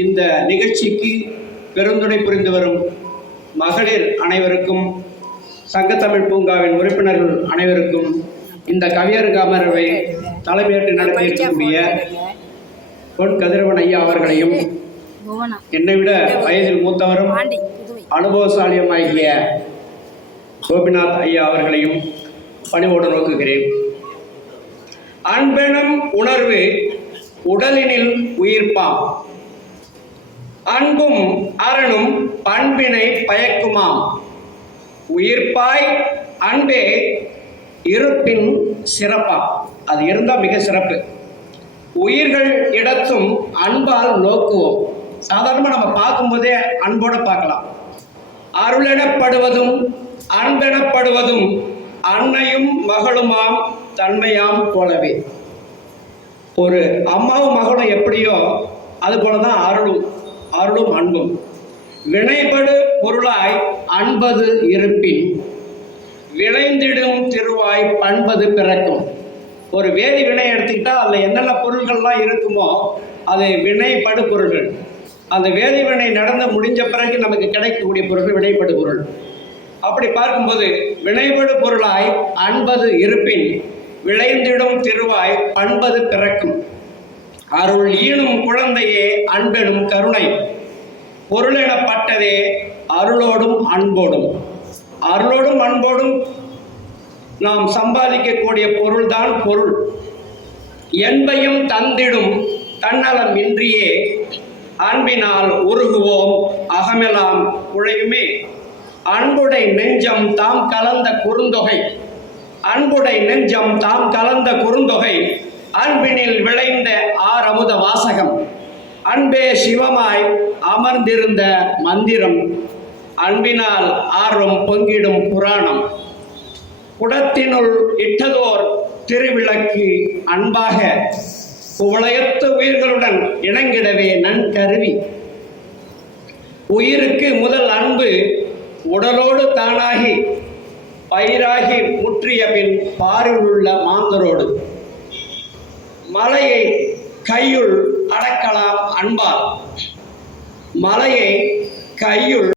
இந்த நிகழ்ச்சிக்கு பெருந்துணை புரிந்து வரும் மகளிர் அனைவருக்கும், சங்கத்தமிழ் பூங்காவின் உறுப்பினர்கள் அனைவருக்கும், இந்த கவியரங்க அமர்வை தலைமையேற்று நடத்தியிருக்கக்கூடிய பொன் கதிரவன் ஐயா அவர்களையும், என்னை விட வயதில் மூத்தவரும் அனுபவசாலியும் ஆகிய கோபிநாத் ஐயா அவர்களையும் பணிவோடு நோக்குகிறேன். அன்பெனும் உணர்வு உடலினில் உயிர்ப்பாம், அன்பும் அரணும் பண்பினை பயக்குமாம். உயிர்ப்பாய் அன்பே இருப்பின் சிறப்பாம். அது இருந்தால் மிக சிறப்பு. உயிர்கள் இடத்தும் அன்பால் நோக்குவோம். சாதாரணமாக நம்ம பார்க்கும்போதே அன்போடு பார்க்கலாம். அருளெனப்படுவதும் அன்பெனப்படுவதும் அன்னையும் மகளுமாம் தன்மையாம் போலவே. ஒரு அம்மாவும் மகளும் எப்படியோ அது போலதான் அருளும் அன்பும். வினைபடு பொருளாய் அன்பது இருப்பின் விளைந்திடும் திருவாய் பண்பது பிறக்கும். ஒரு வேதி வினை எடுத்துக்கிட்டா அதில் என்னென்ன பொருள்கள்லாம் இருக்குமோ அது வினைப்படு பொருள்கள். அந்த வேதி வினை நடந்து முடிஞ்ச பிறகு நமக்கு கிடைக்கக்கூடிய பொருள்கள் வினைப்படு பொருள். அப்படி பார்க்கும்போது வினைபடு பொருளாய் அன்பது இருப்பின் விளைந்திடும் திருவாய் பண்பது பிறக்கும். அருள் ஈனும் குழந்தையே அன்பெனும் கருணை பொருளெனப்பட்டதே அருளோடும் அன்போடும். அருளோடும் அன்போடும் நாம் சம்பாதிக்கக்கூடிய பொருள்தான் பொருள். என்பையும் தந்திடும் தன்னலம் இன்றியே அன்பினால் உருகுவோம் அகமெல்லாம் உழையுமே. அன்புடை நெஞ்சம் தாம் கலந்த குறுந்தொகை, அன்புடை நெஞ்சம் தாம் கலந்த குறுந்தொகை, அன்பினில் விளைந்த ஆரமுத வாசகம், அன்பே சிவமாய் அமர்ந்திருந்த மந்திரம், அன்பினால் ஆர்வம் பொங்கிடும் புராணம், குடத்தினுள் இட்டதோர் திருவிளக்கு அன்பாக உலகத்து உயிர்களுடன் இணங்கிடவே நன்கருவி. உயிருக்கு முதல் அன்பு உடலோடு தானாகி பயிராகி முற்றிய பின் பாரில் உள்ள மாந்தரோடு. மலையை கையுள் அடக்கலாம் அன்பால், மலையை கையுள்